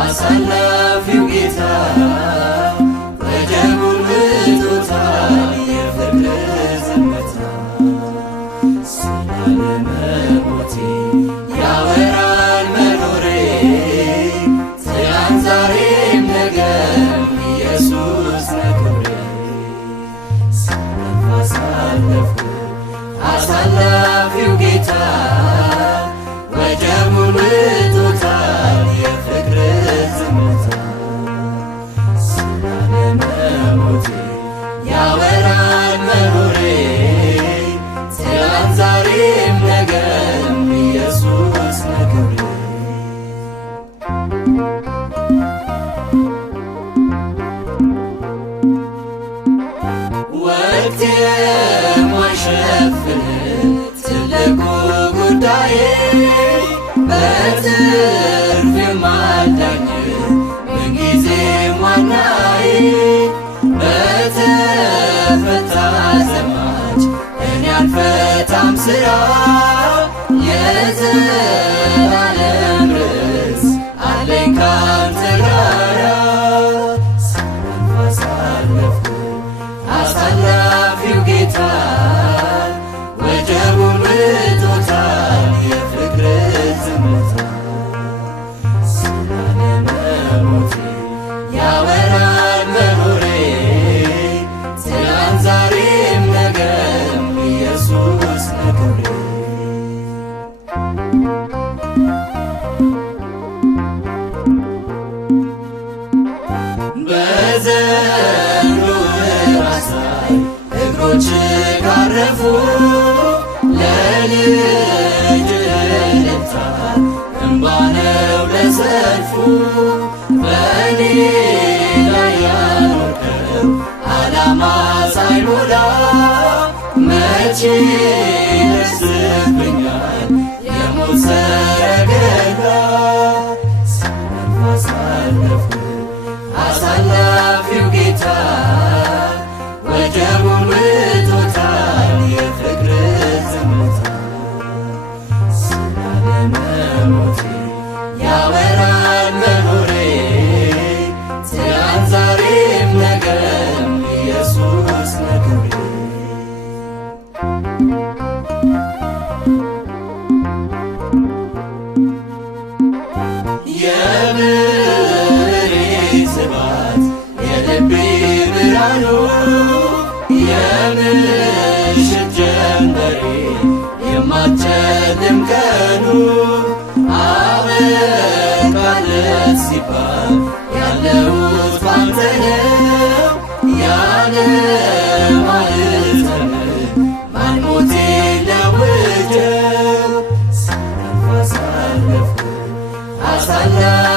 አሳላፊው ጌታ ወጀቡን ብቶታል የፍቅር ዝምታ ስላለመሞቴ ያወራል መኖሬ ትላንት ዛሬም ነገም ኢየሱስ ነክሬ ሳለፍ አሳለፍኩ አሳላፊው ጌታ ወጀቡን ብቶታል የፍቅር ዝምታ ስላለመሞቴ ያወራል መኖሬ ትላንት ዛሬም ነገም ኢየሱስ ነክሬ ወቅት የማይሸፍን ትልቁ ጉዳዬ በትርፍ የማዳኝ ምንጊዜም ዋናዬ በተፈታ ዘማች እኔ አልፈታም ሥራ የዘላለም ርዕስ አለኝ ካንተ ጋራ ሳለፍ አሳለፍኩ አሳላፊው ጌታ ወጀቡን ብቶታል የፍቅር ዝምታ ስላለመሞቴ ያወራል መኖሬ ትላንት ዛሬም ነገም ኢየሱስ ነክሬ በዘንዶ ራስ ላይ እግሮች ካረፉ ለልጅ እልልታ እንባ ነው ለሰልፉ በእኔ ላይ ያኖርከው ዓላማ ሳይሞላ መቼ ይደርስብኛል የሞት ሰረገላ ሳለፍ አሳለፍኩ አሳላፊው ጌታ ወጀቡን ብቶታል የፍቅር ዝምታ ስላለመሞቴ ያወራል መኖሬ ትላንት ዛሬም ነገም ኢየሱስ ነክሬ የብሬ ስባት የልቤ ብርሃኑ የምሽት ጀንበሬ የማትጨልም ቀኑ አበቃለት ሲባል ያለሁት ባንተ ነው ያለ ማኅተም ማን ሞቴን ለወጀው ሳለፍ አሳለፍኩ